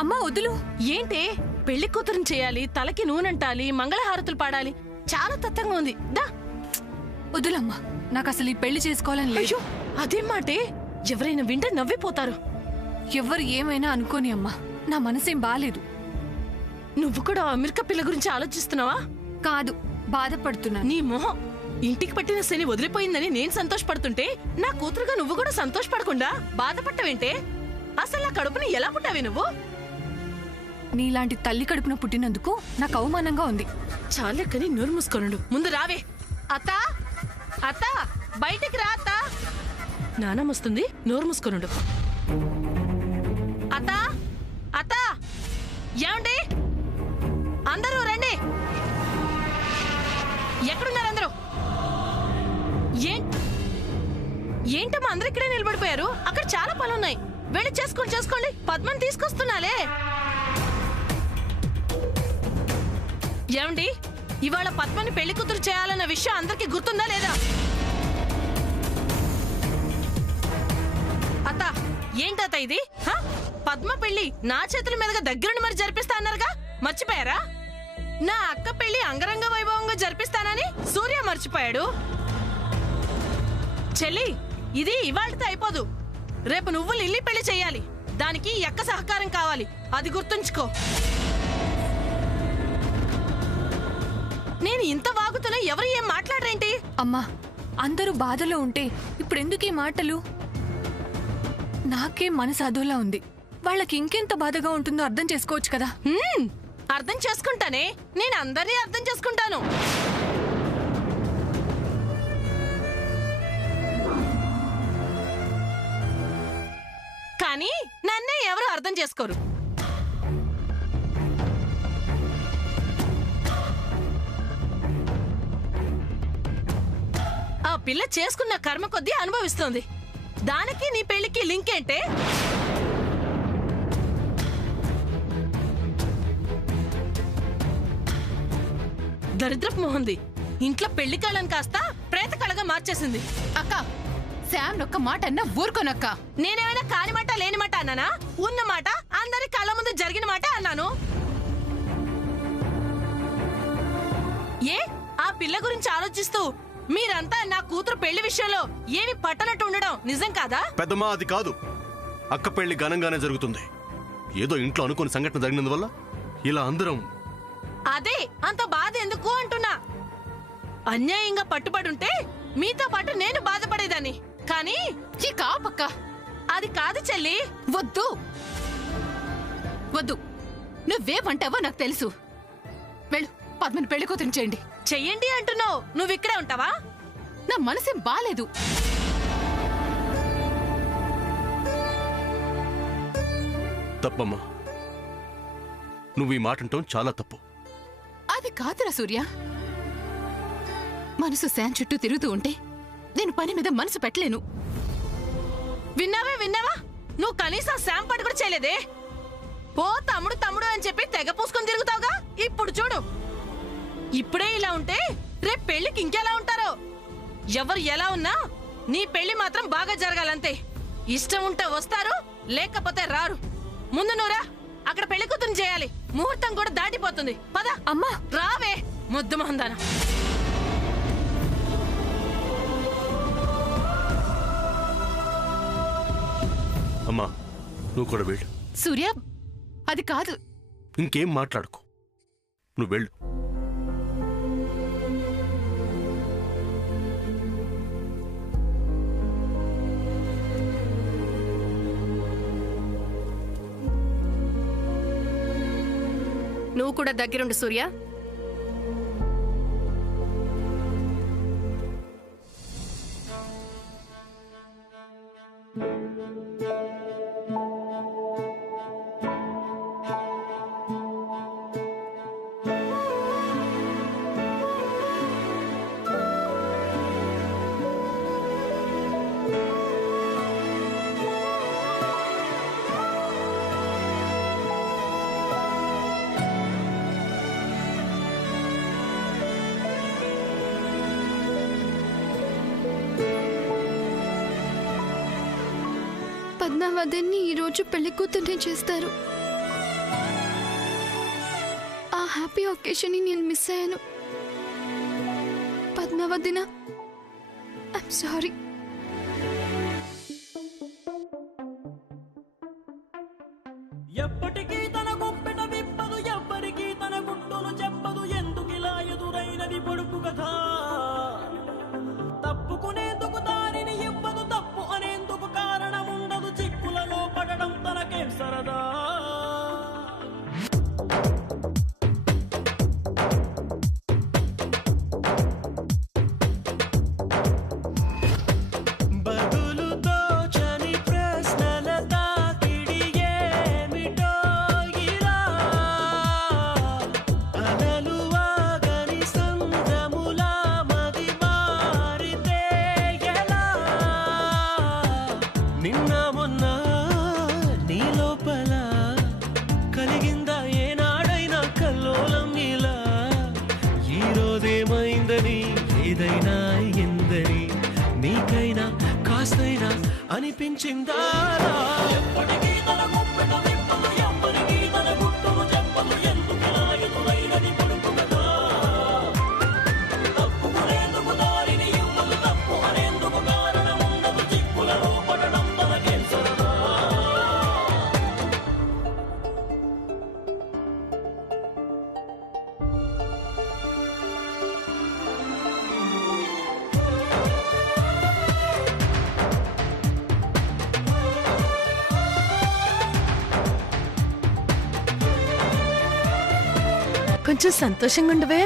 అమ్మా వదులు. ఏంటి పెళ్లి కూతురుని చేయాలి, తలకి నూనెంటాలి, మంగళహారతులు పాడాలి, చాలా తత్తంగా ఉంది. దా వదులమ్మా, నాకు అసలు ఈ పెళ్లి చేసుకోవాలని లేదు. అయ్యో అదేం మాటే, ఎవరైనా వింటే నవ్విపోతారు. ఎవరు ఏమైనా అనుకోని అమ్మా, నా మనసేం బాలేదు. నువ్వు కూడా అమెరికా పిల్ల గురించి ఆలోచిస్తున్నావా? కాదు, బాధపడుతున్నాను. నీ మొహం, ఇంటికి పట్టిన శని వదిలిపోయిందని నేను సంతోషపడుతుంటే నా కూతురుగా నువ్వు కూడా సంతోషపడకుండా బాధపట్టవేంటే? అసలు నా కడుపుని ఎలా పుట్టావే నువ్వు? నీలాంటి తల్లి కడుపున పుట్టినందుకు నాకు అవమానంగా ఉంది. చాలెక్కని నోరు మూసుకోనుండు. ముందు రావే. అత్తా అత్తా, బయటికి రా అత్తా. నానమ్మ వస్తుంది, నోరు మూసుకోనుండు. అత్తా అత్తా, ఏమండి అందరూ రండి. ఎక్కడున్నారు అందరూ? ఏంటమ్మా అందరు ఇక్కడే నిలబడిపోయారు? అక్కడ చాలా పనులున్నాయి, వెళ్ళి చేసుకోండి. పద్మని తీసుకొస్తున్నాలే. ఏమండి, ఇవాళ పద్మని పెళ్లి కూతురు చేయాలన్న విషయం అందరికీ గుర్తుందా లేదా? అత్త, ఏంటత్త ఇది? పద్మ పెళ్లి నా చేతుల మీదుగా దగ్గరుండి మరి జరిపిస్తా అన్నారుగా, మర్చిపోయారా? నా అక్క పెళ్లి అంగరంగ వైభవంగా జరిపిస్తానని సూర్య మర్చిపోయాడు. చెల్లి, ఇది ఇవాళతో అయిపోదు. రేపు నువ్వు లిల్లీ పెళ్లి చెయ్యాలి. దానికి ఎక్క సహకారం కావాలి, అది గుర్తుంచుకో. నేను ఇంత వాగుతున్నా ఎవరు ఏం మాట్లాడరేంటి? అమ్మా, అందరూ బాధలో ఉంటే ఇప్పుడెందుకు ఈ మాటలు? నాకే మనసు అదోలా ఉంది. వాళ్ళకి ఇంకెంత బాధగా ఉంటుందో అర్థం చేసుకోవచ్చు కదా. అర్థం చేసుకుంటానే, నేను అందరినీ అర్థం చేసుకుంటాను. కానీ నన్నే ఎవరు అర్థం చేసుకోరు. ఆ పిల్ల చేసుకున్న కర్మ కొద్దీ అనుభవిస్తోంది. దానికి నీ పెళ్లికి లింక్ ఏంటే? దరిద్రపు మొహంది. ఇంట్లో పెళ్లి కళను కాస్త ప్రేత కళగా మార్చేసింది. అక్క, శామ్ ఒక్క మాట అన్నా ఊరుకోనక్క. నేనేమైనా కాని మాట లేని మాట అన్నానా? ఉన్న మాట, అందరి కళ్ళ ముందు జరిగిన మాట అన్నాను. ఏ ఆ పిల్ల గురించి ఆలోచిస్తూ మీరంతా నా కూతురు పెళ్లి విషయంలో ఏమి పట్టనట్టు ఉండడం నిజం కాదా? పెద్దమ్మా, అది కాదు. అక్క పెళ్లి ఘనంగానే జరుగుతుంది. ఏదో ఇంట్లో అనుకోని సంఘటన జరిగినందువల్ల ఇలా అందరం. అదే అంత బాధ ఎందుకు అంటున్నా. అన్యాయంగా పట్టుబడుంటే మీతో పాటు నేను బాధపడేదాన్ని. కానీ ఈ కాపక్క, అది కాదు చెల్లి. వద్దు వద్దు, నువ్వేమంటావో నాకు తెలుసు. వెళ్ళు, పద్మని పెళ్లి కూతురు చేయండి. చెయ్యండి అంటున్నావు, నువ్వు ఇక్కడే ఉంటావా? నా మనసేం బాలేదు. తప్పమ్మా, నువ్వు ఈ మాట అంటావు చాలా తప్పు. అది కాదురా సూర్య. మనసు శాన్ చుట్టూ తిరుగుతూ ఉంటే నేను పని మీద మనసు పెట్టలేను. విన్నావా? నువ్వు కనీసం శాంపట్ కూడా చేయలేదే. ఓ తమ్ముడు అని చెప్పి తెగ పూసుకొని తిరుగుతావుగా. ఇప్పుడు చూడు, ఇప్పుడే ఇలా ఉంటే రేపు పెళ్లికి ఇంకెలా ఉంటారో. ఎవరు ఎలా ఉన్నా నీ పెళ్లి మాత్రం బాగా జరగాలంతే. ఇష్టం ఉంటే వస్తారు, లేకపోతే రారు. ముందు నువ్వురా, అక్కడ పెళ్లి కూతురు చేయాలి. ముహూర్తం కూడా దాటిపోతుంది. పద అమ్మా, రావే ముద్దు మొహందాన. అమ్మా, నువ్వు కూడా వెళ్ళు. సూర్య, అది కాదు. ఇంకేం మాట్లాడుకో, నువ్వు వెళ్ళు. నువ్వు కూడా దగ్గరుండు సూర్య. పద్మావతిని ఈరోజు పెళ్లి కూతుర్ని చేస్తారు. ఆ హ్యాపీ ఒకేషన్ని నేను మిస్ అయ్యాను. పద్మావతిన, ఐమ్ సారీ. ఎప్పటికీ తన గుప్పెట విప్పదు, ఎవ్వరికీ తన గుట్టును చెప్పదు. ఎందుకిలా ఎదురైనది పొడుపు కథ. తప్పుకునేందుకు దారిని ఇవ్వదు, తప్పు అనేందుకు కారణం ఉండదు. చిక్కులలో పడడం తనకేం సరదా. అనిపించిందా ఎప్పటికీ తన గుప్పెట విప్పదు, ఎవ్వరికీ తన గుట్టును చెప్పదు. ఎందుకిలా ఎదురైనది పొడుపు కథ. తప్పుకునేందుకు దారిని ఇవ్వదు, తప్పు అనేందుకు కారణం ఉండదు. చిక్కులలో పడడం తనకేం సరదా. కొంచెం సంతోషంగా ఉండవే.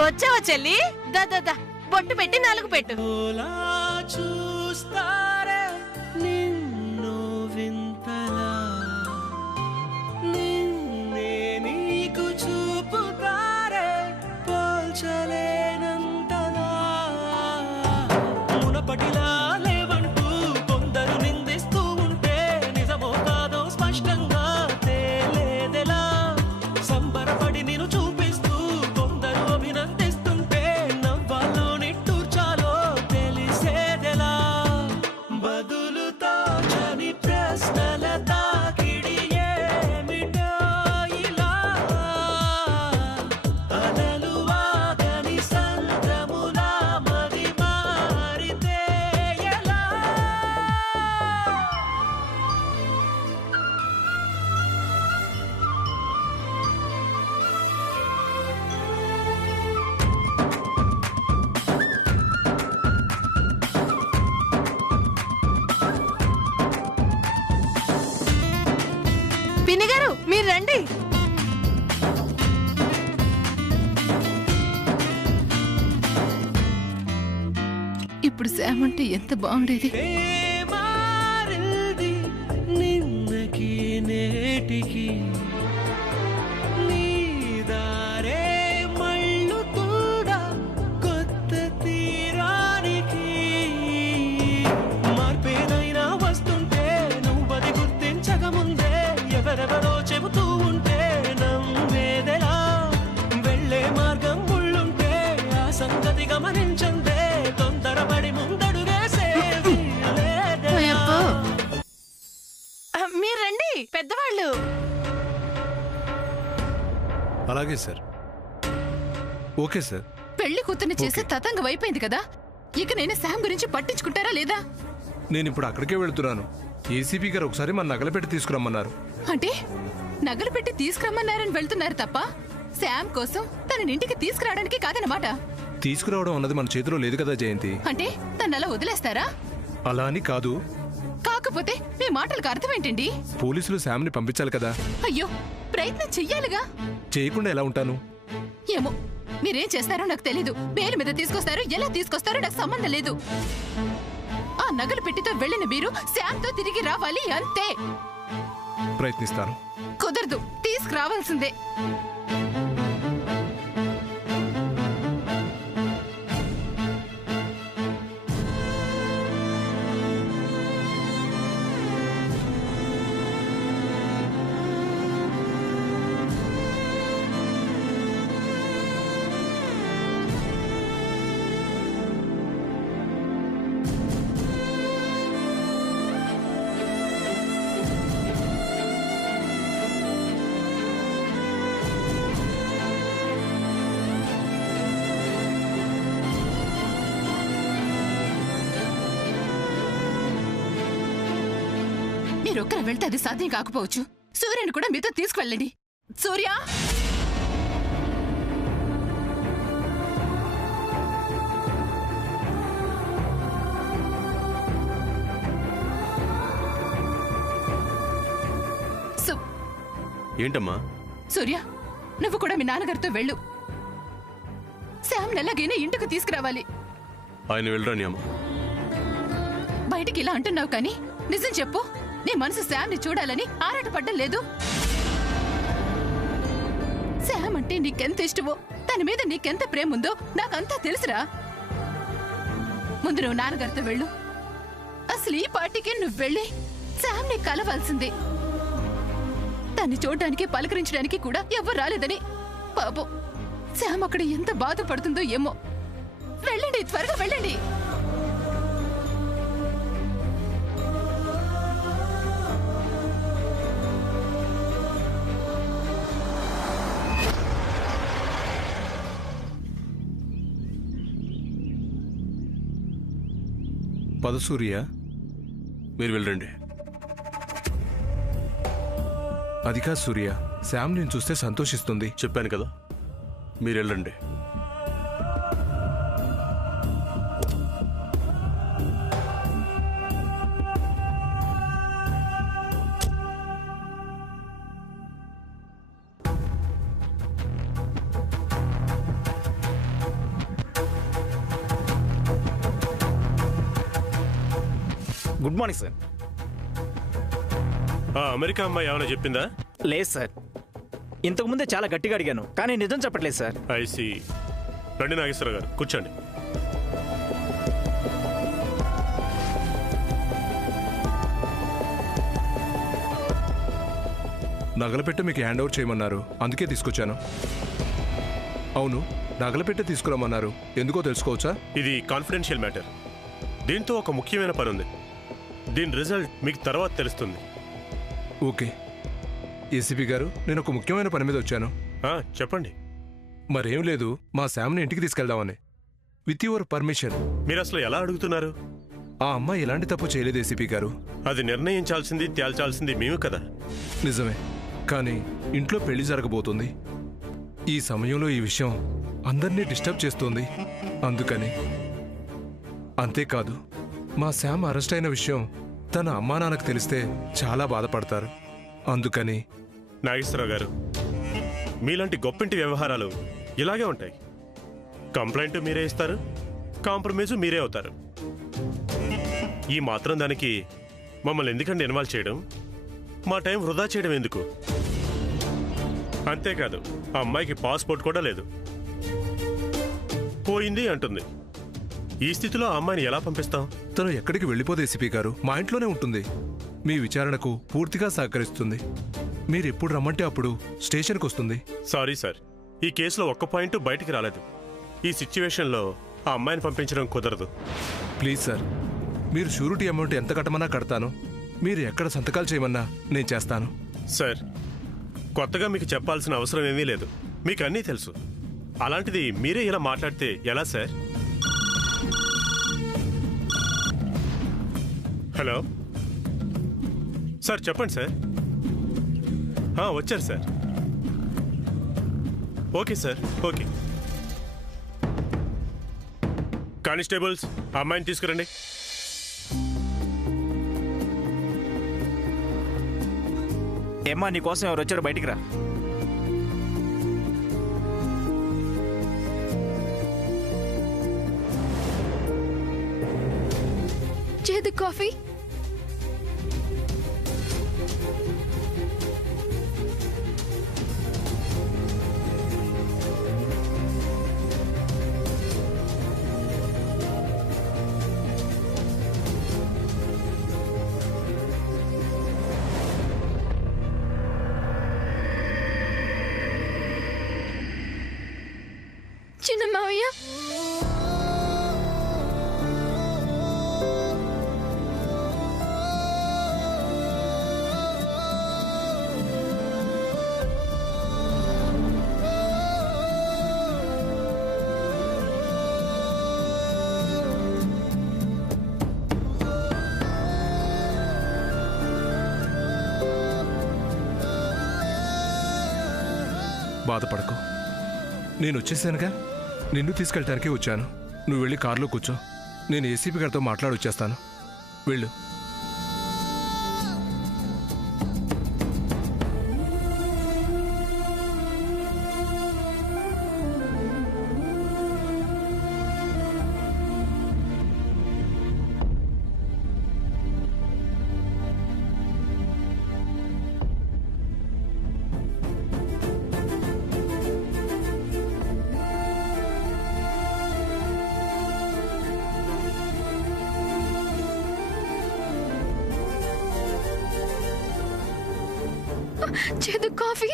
వచ్చావా చెల్లి? దా బొట్టు పెట్టి నాలుగు పెట్టు. చూస్తారే నిన్ను వింతలా, నిన్నే నీకు చూపుతారే పోల్చలేనంతలా. మునపటిలా లేవంటూ కొందరు నిందిస్తూ ఉంటే నిజమో కాదో స్పష్టంగా తేలేదెలా. సంబరపడి నిన్ను చూపిస్తూ కొందరు అభినందిస్తుంటే నవ్వాలో నిట్టూర్చాలో తెలిసేదెలా. బదులుతో చని ప్రశ్నల తాకిడి ఏమిటో ఇలా. అలలు వాగని సంద్రములా మది మారితే ఎలా. పిన్ని గారు మీరు రండి. ఇప్పుడు శామ్ అంటే ఎంత బాగుండేది. మారింది నిన్నకి నేటికి, నీ దారే మళ్ళుతుందా కొత్త తీరానికి. మార్పేదైనా వస్తుంటే నువ్వది గుర్తించకముందే ఎవరెవరో చెబుతూ ఉంటే నమ్మేదెలా. వెళ్ళే మార్గం ముళ్ళుంటే ఆ సంగతి గమనించందే తొందరపడి ముందడుగేసేది లేదెలా. మీరు రండి పెద్దవాళ్ళు. అలాగే సార్. Okay sir. పెళ్లి కూతుర్ని చేసి తతంగం అయిపోయింది కదా, ఇక నేను శామ్ గురించి పట్టించుకుంటారా లేదా? నేను ఇప్పుడు అక్కడికే వెళ్తున్నాను. ఏసీపీ గారు ఒకసారి మన నగలు పెట్టి తీసుకురమ్మన్నారు. అంటే నగలు పెట్టి తీసుకురమ్మన్నారని వెళ్తున్నారు తప్ప శామ్ కోసం తన ఇంటికి తీసుకురావడానికి కాదనమాట. తీసుకురావడం అన్నది మన చేతిలో లేదు కదా జయంతి. అంటే తను అలా వదిలేస్తారా? అలా అని కాదు. కాకపోతే మీ మాటలకు అర్థం ఏంటండి? పోలీసులు శామ్ని పంపించాలి కదా. అయ్యో, ప్రయత్నం చెయ్యాలిగా. చేయకుండా ఎలా ఉంటాను? ఏమో, మీరేం చేస్తారో నాకు తెలీదు. బెయిల్ మీద తీసుకొస్తారో ఎలా తీసుకొస్తారో నాకు సంబంధం లేదు. ఆ నగలు పెట్టితో వెళ్ళిన మీరు శామ్తో తిరిగి రావాలి అంతే. ప్రయత్నిస్తాను. కుదరదు, తీసుకురావాల్సిందే. మీరొక్కరు వెళ్తే అది సాధ్యం కాకపోవచ్చు. సూర్యని కూడా మీతో తీసుకువెళ్ళండి. సూర్య, ఏంటమ్మా? సూర్య, నువ్వు కూడా మీ నాన్నగారితో వెళ్ళు. శామ్ ఎలాగైనా ఇంటికి తీసుకురావాలి. ఆయన వెళ్ళరాని అమ్మ. బయటికి ఇలా అంటున్నావు కానీ నిజం చెప్పు, నీ మనసు శామ్ని చూడాలని ఆరాటపడ్డం లేదు. శామ్ అంటే నీకెంత ఇష్టమో, తన మీద నీకెంత ప్రేమ ఉందో నాకంతా తెలుసురా. ముందు నువ్వు నాన్నగారితో వెళ్ళు. అసలు ఈ పార్టీకి నువ్వు వెళ్ళి శామ్ని కలవాల్సిందే. దాన్ని చూడడానికి పలకరించడానికి కూడా ఎవరు రాలేదని పాపం శామ్ అక్కడ ఎంత బాధపడుతుందో ఏమో. వెళ్ళండి, త్వరగా వెళ్ళండి. పద సూర్య, మీరు వెళ్ళండి. అది కాదు సూర్య, శామ్ నేను చూస్తే సంతోషిస్తుంది. చెప్పాను కదా, మీరు వెళ్ళండి. Good morning sir. అమెరికా అమ్మాయి ఏమైనా చెప్పిందా? లేదు సార్, ఇంతకుముందే చాలా గట్టిగా అడిగాను కానీ నిజం చెప్పట్లేదు సార్. ఐసి. రండి నాగేశ్వరరావు గారు, కూర్చోండి. నగలపెట్టె మీకు హ్యాండ్ ఓవర్ చేయమన్నారు, అందుకే తీసుకొచ్చాను. అవును, నగలపెట్టె తీసుకురమ్మన్నారు, ఎందుకో తెలుసుకోవచ్చా? ఇది కాన్ఫిడెన్షియల్ మ్యాటర్. దీంతో ఒక ముఖ్యమైన పని ఉంది. దీని రిజల్ట్ మీకు తర్వాత తెలుస్తుంది. ఓకే ఏసీపీ గారు, నేను ఒక ముఖ్యమైన పని మీద వచ్చాను. చెప్పండి. మరేం లేదు, మా శామ్ని ఇంటికి తీసుకెళ్దామని. With your permission. మీరు అసలు ఎలా అడుగుతున్నారు? ఆ అమ్మాయి ఎలాంటి తప్పు చేయలేదు ఏసీపీ గారు. అది నిర్ణయించాల్సింది, తేల్చాల్సింది మేము కదా. నిజమే, కానీ ఇంట్లో పెళ్లి జరగబోతుంది. ఈ సమయంలో ఈ విషయం అందరినీ డిస్టర్బ్ చేస్తోంది. అందుకని. అంతేకాదు, మా శామ్ అరెస్ట్ అయిన విషయం తన అమ్మా నాన్నకు తెలిస్తే చాలా బాధపడతారు. అందుకని. నాగేశ్వరరావు గారు, మీలాంటి గొప్పింటి వ్యవహారాలు ఇలాగే ఉంటాయి. కంప్లైంట్ మీరే ఇస్తారు, కాంప్రమైజు మీరే అవుతారు. ఈ మాత్రం దానికి మమ్మల్ని ఎందుకంటే ఇన్వాల్వ్ చేయడం, మా టైం వృధా చేయడం ఎందుకు? అంతేకాదు, ఆ అమ్మాయికి పాస్పోర్ట్ కూడా లేదు, పోయింది అంటుంది. ఈ స్థితిలో ఆ అమ్మాయిని ఎలా పంపిస్తాం? తను ఎక్కడికి వెళ్ళిపోదు ఏసీపీ గారు, మా ఇంట్లోనే ఉంటుంది. మీ విచారణకు పూర్తిగా సహకరిస్తుంది. మీరెప్పుడు రమ్మంటే అప్పుడు స్టేషన్కి వస్తుంది. సారీ సార్, ఈ కేసులో ఒక్క పాయింట్ బయటికి రాలేదు. ఈ సిచ్యువేషన్లో ఆ అమ్మాయిని పంపించడం కుదరదు. ప్లీజ్ సార్, మీరు షూరిటీ అమౌంట్ ఎంత కట్టమన్నా కడతాను. మీరు ఎక్కడ సంతకాలు చేయమన్నా నేను చేస్తాను. సార్, కొత్తగా మీకు చెప్పాల్సిన అవసరం ఏమీ లేదు, మీకు అన్నీ తెలుసు. అలాంటిది మీరే ఇలా మాట్లాడితే ఎలా సార్? హలో సార్, చెప్పండి సార్. వచ్చారు sir. Okay sir, okay. Constables, ఆ అమ్మాయిని తీసుకురండి. ఏమ్మా, నీకోసం ఎవరు వచ్చారో బయటికి రా. చేదు కాఫీ. చిన్న మావయ్య, బాధపడకు. నేను వచ్చేసానుగా, నిన్ను తీసుకెళ్ళటానికే వచ్చాను. నువ్వు వెళ్ళి కారులో కూర్చో, నేను ఏసీపీ గారితో మాట్లాడొచ్చేస్తాను. వెళ్ళు. చేదు కాఫీ.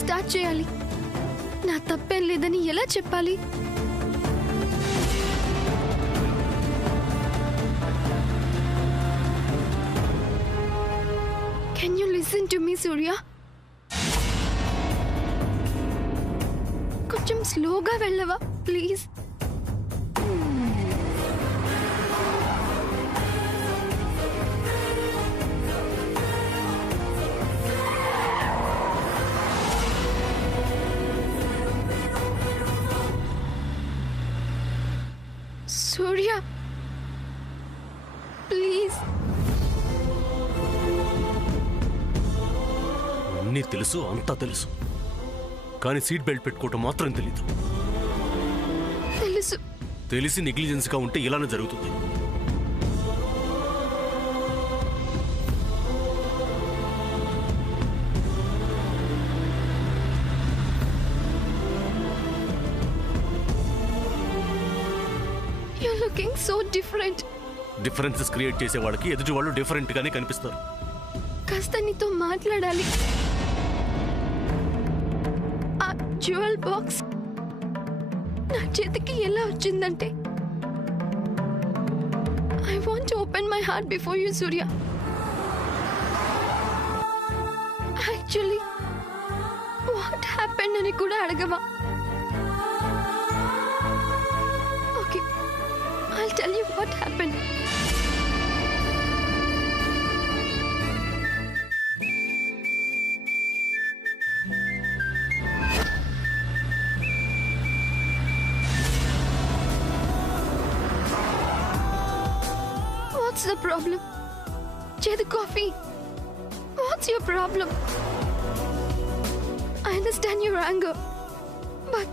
స్టార్ట్ చేయాలి? నా తప్పేం లేదని ఎలా చెప్పాలి? Can you listen to me, Surya? కొంచెం స్లోగా వెళ్ళవా ప్లీజ్? Surya please. అన్నీ తెలుసు, అంతా తెలుసు, కానీ సీట్ బెల్ట్ పెట్టుకోవటం మాత్రం తెలీదు. తెలుసు. తెలిసి నెగ్లిజెన్స్ గా ఉంటే ఇలానే జరుగుతుంది. You're looking so different. Differences create చేసే వాళ్ళకి ఎదుటి వాళ్ళు డిఫరెంట్ గానే కనిపిస్తారు. కాస్త నీతో మాట్లాడాలి. ఆ జ్యువెల్ బాక్స్ నా చేతికి ఎలా వచ్చిందంటే I want to open my heart before you, Surya. Actually, what happened అని కూడా అడగవా? Okay, I'll tell you what happened. What's the problem? Chedu coffee. What's your problem? I understand your anger, but